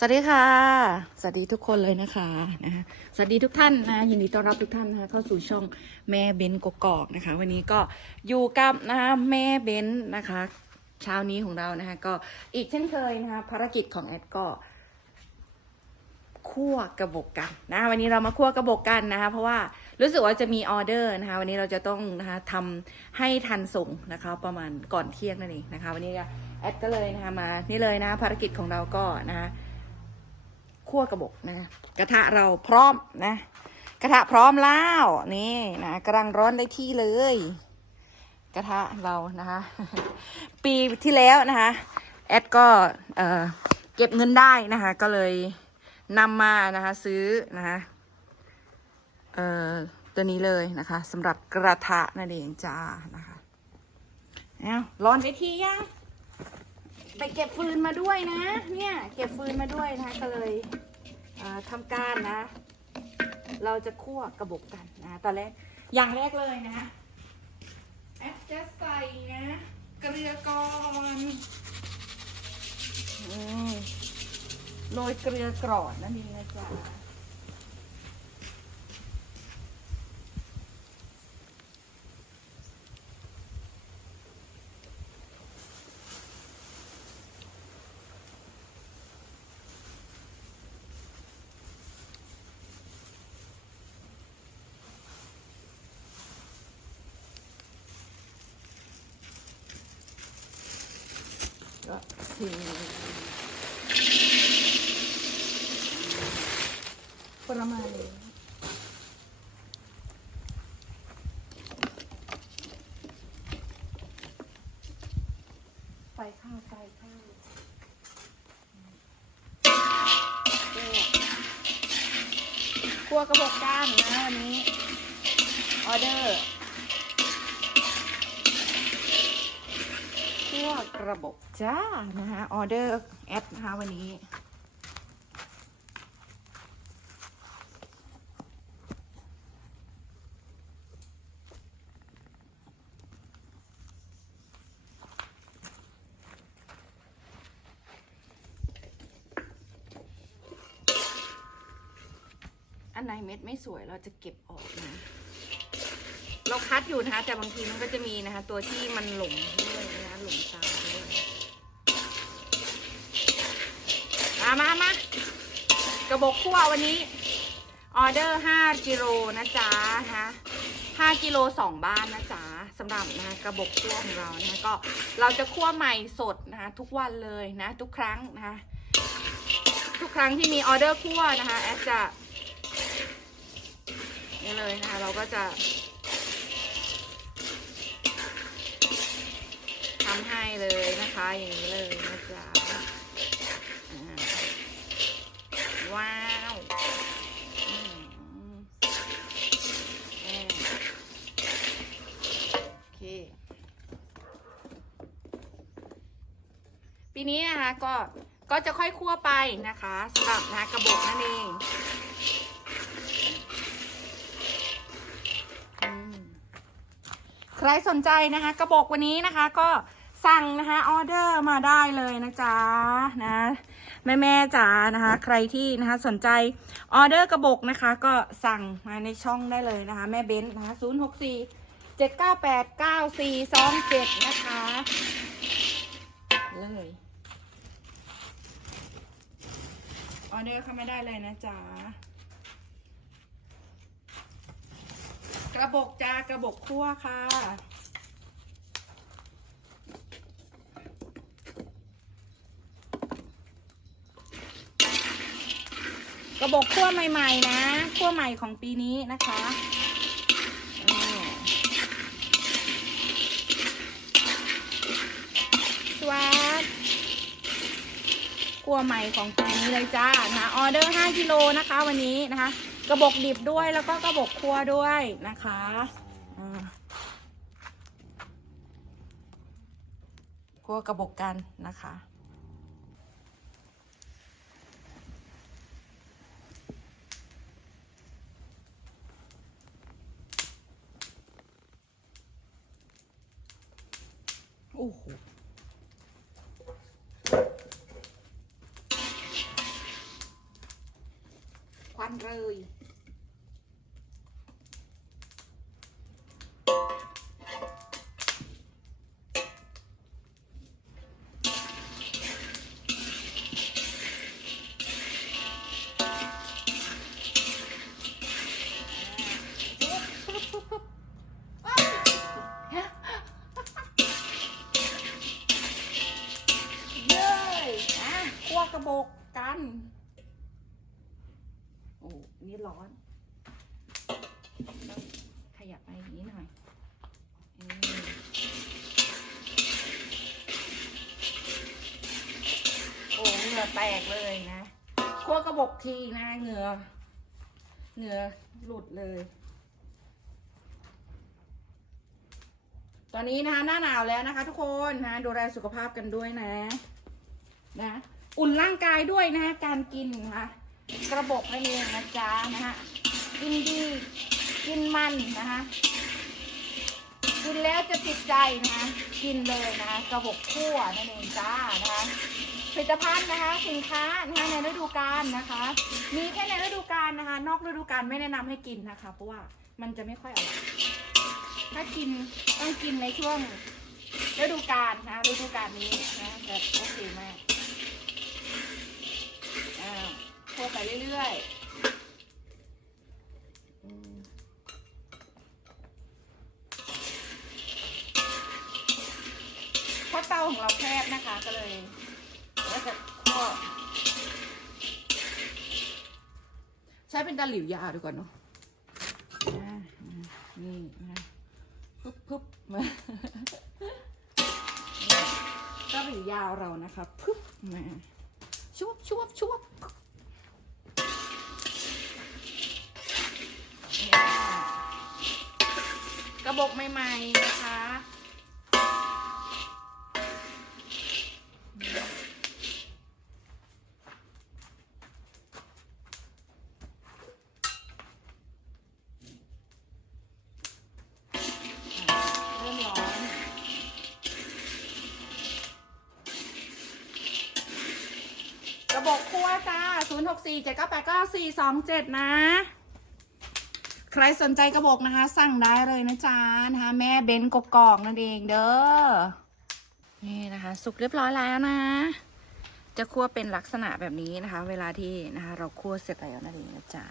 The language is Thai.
สวัสดีค่ะ สวัสดีทุกคนเลยนะคะนะคะสวัสดีทุกท่านนะยินดีต้อนรับทุกท่านนะคะเข้าสู่ช่องแม่เบนกกอกนะคะ วันนี้ก็อยู่กับนะคะแม่เบนนะคะเช้านี้ของเรานะคะก็อีกเช่นเคยนะคะภารกิจของแอดก็คั่วกระบอกกันนะวันนี้เรามาคั่วกระบอกกันนะคะเพราะว่ารู้สึกว่าจะมีออเดอร์นะคะ วันนี้เราจะต้องนะคะทำให้ทันส่งนะคะ ประมาณก่อนเที่ยงนั่นเองนะคะ วันนี้แอดก็เลยนะคะมานี่เลยนะภารกิจของเราก็นะคะ คั่วกระบอกนะกระทะเราพร้อมนะ กระทะพร้อมแล้วนี่นะกำลังร้อนได้ที่เลย กระทะเรานะคะ ปีที่แล้วนะคะแอดก็เออเก็บเงินได้นะคะ ก็เลยนำมานะคะซื้อนะคะเออตัวนี้เลยนะคะสำหรับกระทะนั่นเองจ้านะคะเอาร้อนได้ที่ยัง ไปเก็บฟืนมาด้วยนะ เนี่ยเก็บฟืนมาด้วยนะคะก็เลยเอ่อทำการนะ เราจะคั่วกระบอกกันนะตอนแรกอย่างแรกเลยนะแอปจะใส่นะเกลือก่อนอืมโรยเกลือกรอนนั่นเองนะจ๊ะก็ทิ้ง ประมาณนี้ไฟข้าวไฟข้าวครัวกระบอกก้านนะวันนี้ ออเดอร์ ทั่วกระบอกจ้านะคะออเดอร์แอดนะคะวันนี้อันไหนเม็ดไม่สวยเราจะเก็บออกนะ เราคัดอยู่นะคะ แต่บางทีมันก็จะมีนะคะ ตัวที่มันหลง หลงตาด้วยมามา มากระบอกคั่ววันนี้ ออเดอร์5กิโลนะจ๊ะฮะ5กิโล2บ้านนะจ๊ะสำหรับนะกระบอกคั่วของเรานะคะก็เราจะคั่วใหม่สดนะคะทุกวันเลยนะ ทุกครั้งนะคะทุกครั้งที่มีออเดอร์คั่วนะคะแอดจะนี่เลยนะคะเราก็จะ ทำให้เลยนะคะ อย่างนี้เลยนะจ๊ะอ่าว้าวโอเค ปีนี้นะคะก็ก็จะค่อยคั่วไปนะคะสำหรับนะกระบอกนั่นเองอใครสนใจนะคะ กระบอกวันนี้นะคะก็ สั่งนะคะออเดอร์มาได้เลยนะจ๊ะนะแม่แม่จ๋านะคะ ใครที่นะคะสนใจออเดอร์กระบอกนะคะ ก็สั่งมาในช่องได้เลยนะคะ แม่เบนซ์นะคะศูนย์หกสี่เจ็ดเก้าแปดเก้าสี่สองเจ็ดนะคะเลยออเดอร์เข้ามาได้เลยนะจ๊ะกระบอกจ้ากระบอกคั่วค่ะ กระบอกคั่วใหม่ๆนะคั่วใหม่ของปีนี้นะคะสวัสดคั่วใหม่ของปีนี้เลยจ้านะออเดอร์ 5กิโลนะคะวันนี้นะคะ กระบอกดิบด้วยแล้วก็กระบอกคั่วด้วยนะคะคั่วกระบอกกันนะคะ โกระบอกกัน โอ้นี่ร้อน ขยับไปอย่างนี้หน่อยโอ้เหงื่อแตกเลยนะคั่วกระบอกทีนะเหงื่อเหงื่อหลุดเลย ตอนนี้นะคะหน้าหนาวแล้วนะคะ ทุกคนนะดูแลสุขภาพกันด้วยนะ นะ อุ่นร่างกายด้วยนะการกินนะคะกระบอกนั่นเองนะจ๊ะนะฮะกินดีกินมันนะคะกินแล้วจะติดใจนะคะกินเลยนะกระบอกคั่วนั่นเองจ้านะคะผลิตภัณฑ์นะคะสินค้านะคะในฤดูกาลนะคะ มีแค่ในฤดูกาลนะคะ นอกฤดูกาลไม่แนะนำให้กินนะคะ เพราะว่ามันจะไม่ค่อยอร่อยถ้ากินต้องกินในช่วงฤดูกาลนะฤดูกาลนี้นะแบบโอเคมาก คั่วไปเรื่อยๆเพราะเตาของเราแคบนะคะก็เลยก็จะคั่วใช้เป็นตะหลิวยาวดีกว่าเนาะนี่นะพึบพึบมาก็หรือยาวเรานะคะพึบมาชวบชวบชวบ บอกใหม่ๆนะคะ เริ่มร้อน กระบอกคั่วจ้า 0 6 4 7 9 8 9 4 2 7 นะ รสนใจกระบอกนะคะ สั่งได้เลยนะจ๊ะนะคะ แม่เบนกกอกนั่นเองเด้อนี่นะคะ สุกเรียบร้อยแล้วนะ จะคั่วเป็นลักษณะแบบนี้นะคะ เวลาที่นะคะ เราคั่วเสร็จแล้วนั่นเองนะจ๊ะ